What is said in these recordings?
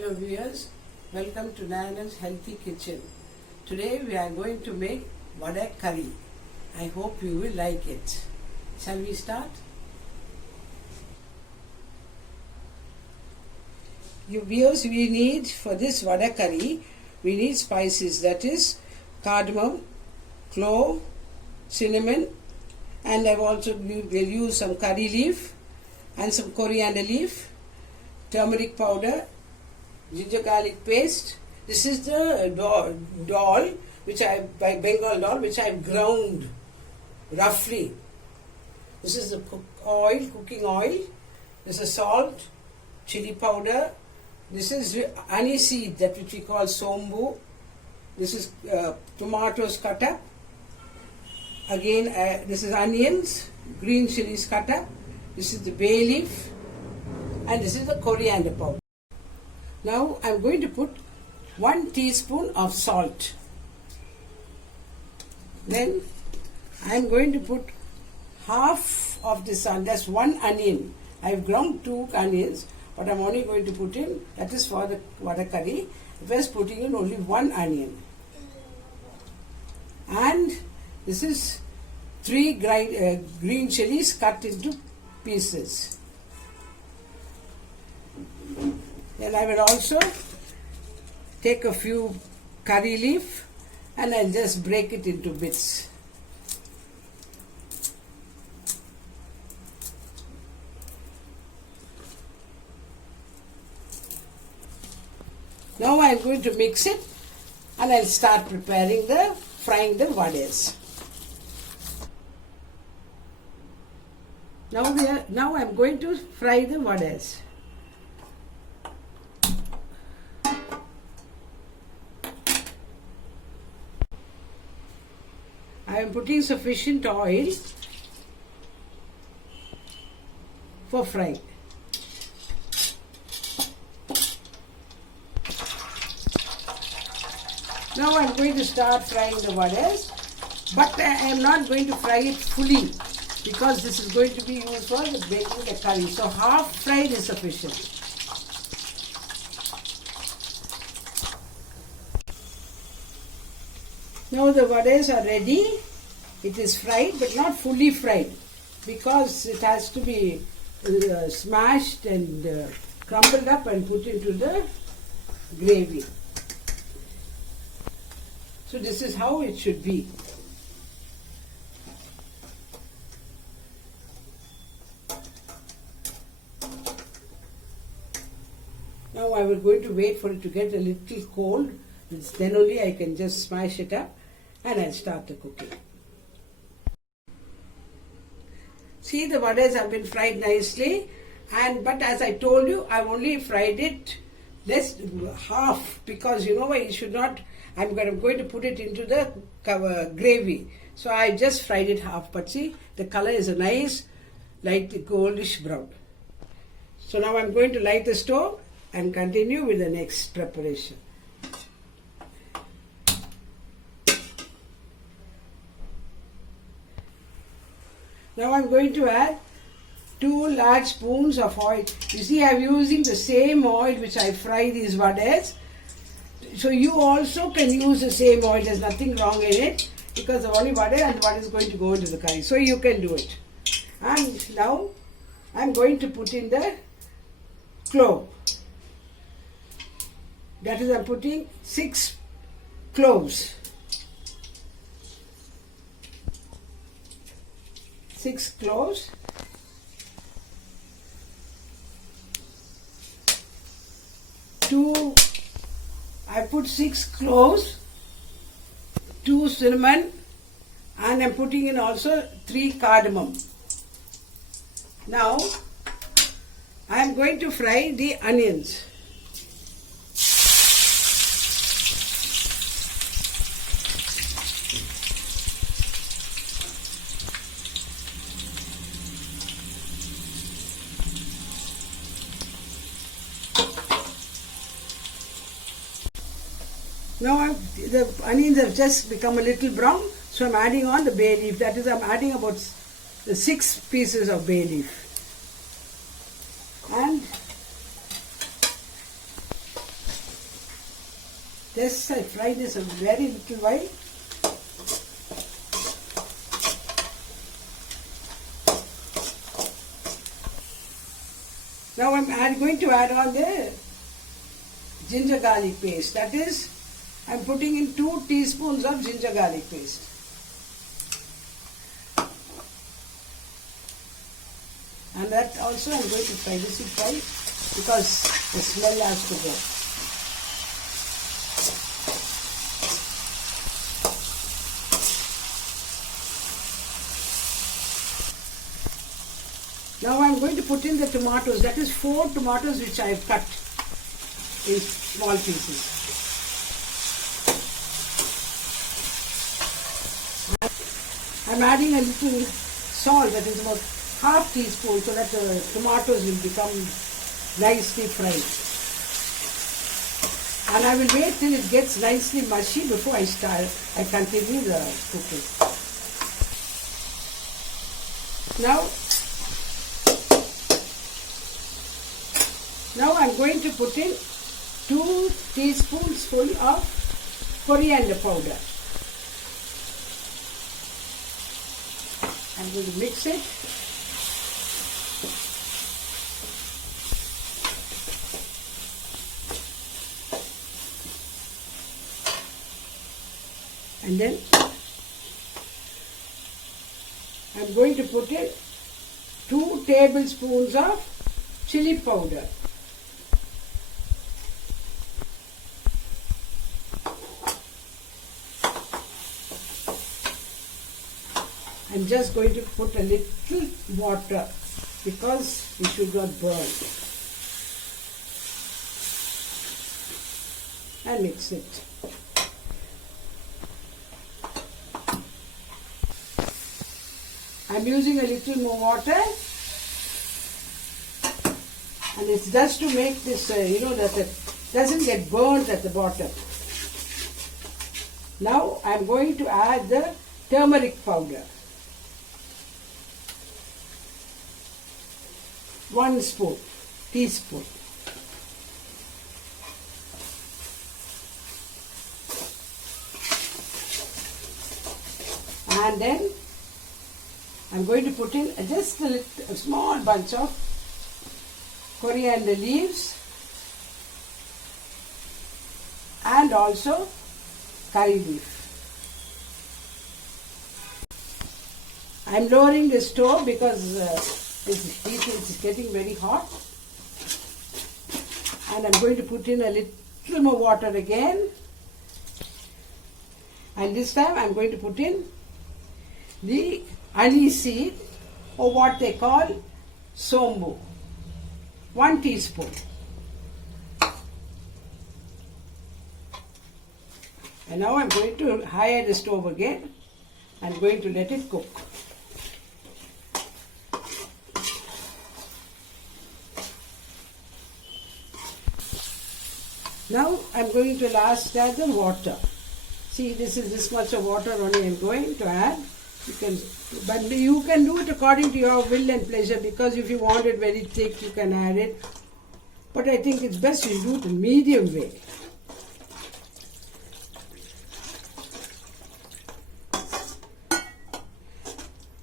Hello viewers, welcome to Nana's Healthy Kitchen. Today we are going to make vada curry. I hope you will like it. Shall we start? You viewers, we need for this vada curry, we need spices, that is cardamom, clove, cinnamon, and I've also will use some curry leaf and some coriander leaf, turmeric powder, ginger garlic paste. This is the dhal, Bengal dhal, which I ground roughly. This is the cooking oil. This is salt, chili powder. This is Aniseed, that which we call Sombu. This is tomatoes cut up. Again, this is onions, green chillies cut up. This is the bay leaf, and this is the coriander powder. Now I am going to put 1 teaspoon of salt. Then I am going to put half of this, that's 1 onion. I have ground 2 onions, but I am only going to put in, that is for the vada curry, first putting in only 1 onion. And this is 3 green chilies cut into pieces. Then I will also take a few curry leaf and I'll just break it into bits. Now I'm going to mix it and I'll start preparing frying the vadas. Now I'm going to fry the vadas. I am putting sufficient oil for frying. Now I am going to start frying the vadas, but I am not going to fry it fully because this is going to be used for baking the curry. So half fried is sufficient. Now the vadas are ready. It is fried but not fully fried because it has to be smashed and crumbled up and put into the gravy. So this is how it should be. Now I will going to wait for it to get a little cold. Then only I can just smash it up and I'll start the cooking. See, the vadas have been fried nicely, but as I told you, I've only fried it half because you know why you should not. I'm going to put it into the gravy. So I just fried it half, but see, the color is a nice light goldish brown. So now I'm going to light the stove and continue with the next preparation. Now I'm going to add 2 large spoons of oil. You see, I'm using the same oil which I fry these vadas. So you also can use the same oil. There's nothing wrong in it because the only vada and what is going to go into the curry. So you can do it. And now I'm going to put in the clove. That is, I'm putting 6 cloves. 6 cloves. I put 6 cloves, 2 cinnamon, and I'm putting in also 3 cardamom. Now I am going to fry the onions. Now the onions have just become a little brown, so I'm adding on the bay leaf. That is, I'm adding about 6 pieces of bay leaf. And Just I fry this a very little while. Now I'm going to add on the ginger garlic paste. That is, I'm putting in 2 teaspoons of ginger garlic paste. And that also I'm going to fry this because the smell has to go. Now I'm going to put in the tomatoes. That is 4 tomatoes which I have cut in small pieces. I'm adding a little salt, that is about half teaspoon, so that the tomatoes will become nicely fried. And I will wait till it gets nicely mushy before I continue the cooking. Now I'm going to put in 2 teaspoons full of coriander powder. I'm going to mix it. And then I'm going to put in 2 tablespoons of chilli powder. I'm just going to put a little water because it should not burn. And mix it. I'm using a little more water, and it's just to make this, that it doesn't get burnt at the bottom. Now I'm going to add the turmeric powder. 1 teaspoon. And then I'm going to put in just a small bunch of coriander leaves and also curry leaf. I'm lowering the stove because this heat is getting very hot, and I'm going to put in a little more water again, and this time I'm going to put in the Aniseed, or what they call Sombu, 1 teaspoon. And now I'm going to higher the stove again. I'm going to let it cook. Now I'm going to last add the water. See, this is this much of water only I'm going to add. But you can do it according to your will and pleasure, because if you want it very thick, you can add it. But I think it's best you do it in medium way.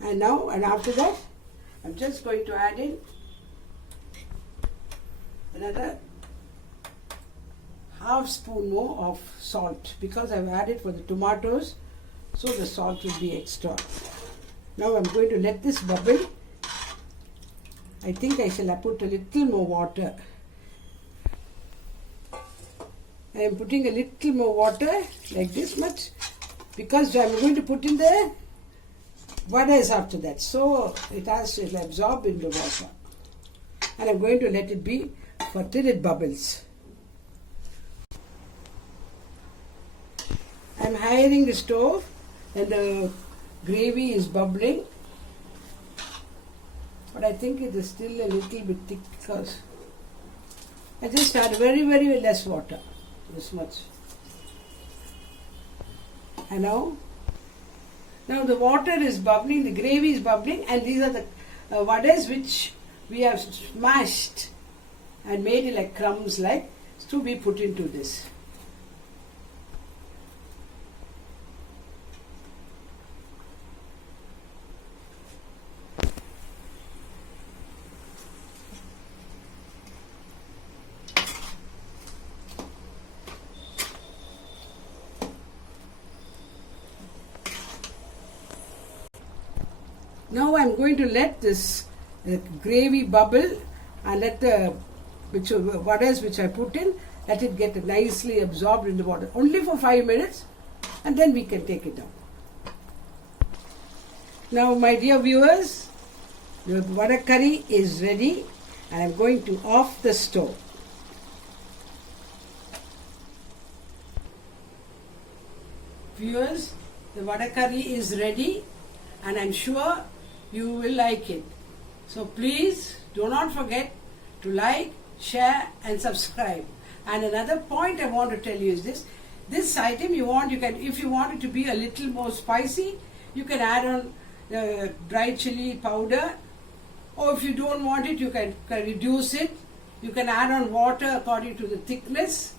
And after that, I'm just going to add in another half spoon more of salt, because I've added for the tomatoes, so the salt will be extra. Now I'm going to let this bubble. I think I shall put a little more water. I am putting a little more water, like this much, because I'm going to put in the vadas after that, so it'll absorb in the water. And I'm going to let it be till it bubbles. I'm hiring the stove and the gravy is bubbling, but I think it is still a little bit thick because I just add very, very less water, this much. And now the water is bubbling, the gravy is bubbling, and these are the vadas which we have smashed and made it like crumbs, like to be put into this. Now I'm going to let this gravy bubble and let the vadas which I put in, let it get nicely absorbed in the water. Only for 5 minutes, and then we can take it down. Now my dear viewers, the vada curry is ready and I'm going to off the stove. Viewers, the vada curry is ready and I'm sure you will like it. So please do not forget to like, share and subscribe. And another point I want to tell you is this item you can, if you want it to be a little more spicy, you can add on dried chili powder, or if you don't want it, you can reduce it. You can add on water according to the thickness.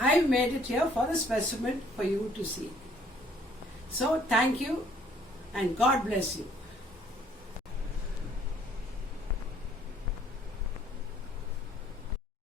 I've made it here for a specimen for you to see. So thank you and God bless you.